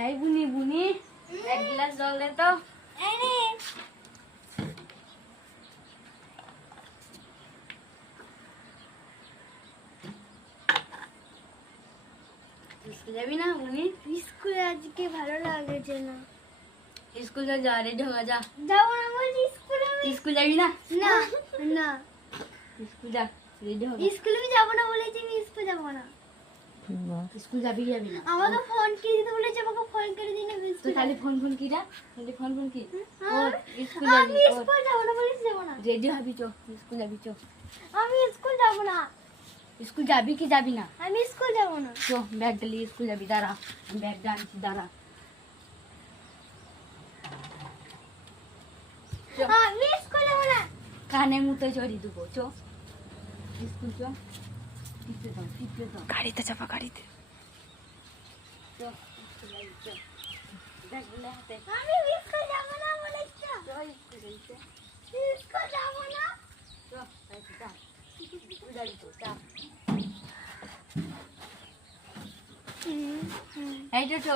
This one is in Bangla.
এই বুনি বুনি এক গ্লাস জল দে তো। এই নে। স্কুল যাবি না বুনি? স্কুলে আজকে ভালো লাগছে না। স্কুল যা, রেডি হয়ে যা। যাবো না বলছি স্কুলে আমি। স্কুল যাবি না? না না স্কুল যা, রেডি হবে। স্কুলে আমি যাবো না বলেছি, আমি স্কুল যাবো না। স্কুল যাবি যাবি না? আমাকে ফোন কিনে দিতে বলেছে, আমাকে ফোন করে দিন। তো তাহলে ফোন কি রা? তাহলে ফোন কি? ও স্কুল আমি যাবি? স্কুল যাবো না বলেছি, যাবো না। রেডি হবি চো, স্কুল যাবি চো। আমি স্কুল যাবো না। স্কুল যাবি কি যাবি না? আমি স্কুল যাবো না। চো ব্যাগ দিলি স্কুল যাবি, দাঁড়া ব্যাগটা আনছি, দাঁড়া। আমি স্কুল যাবো না। কানে মুতে চড়ি দেবো, চো স্কুল চো। টিপে দাও, টিপে দাও। গাড়িতে চাপা, গাড়িতে। চো স্কুল যাবি, চো। ব্যাগ গুলো হাতে। আমি স্কুল যাবো না বলেছি। চো স্কুল যাবি, চো। স্কুল যাবো না। চো এই যা। স্কুল যাবি তো, যা। এই তো চো।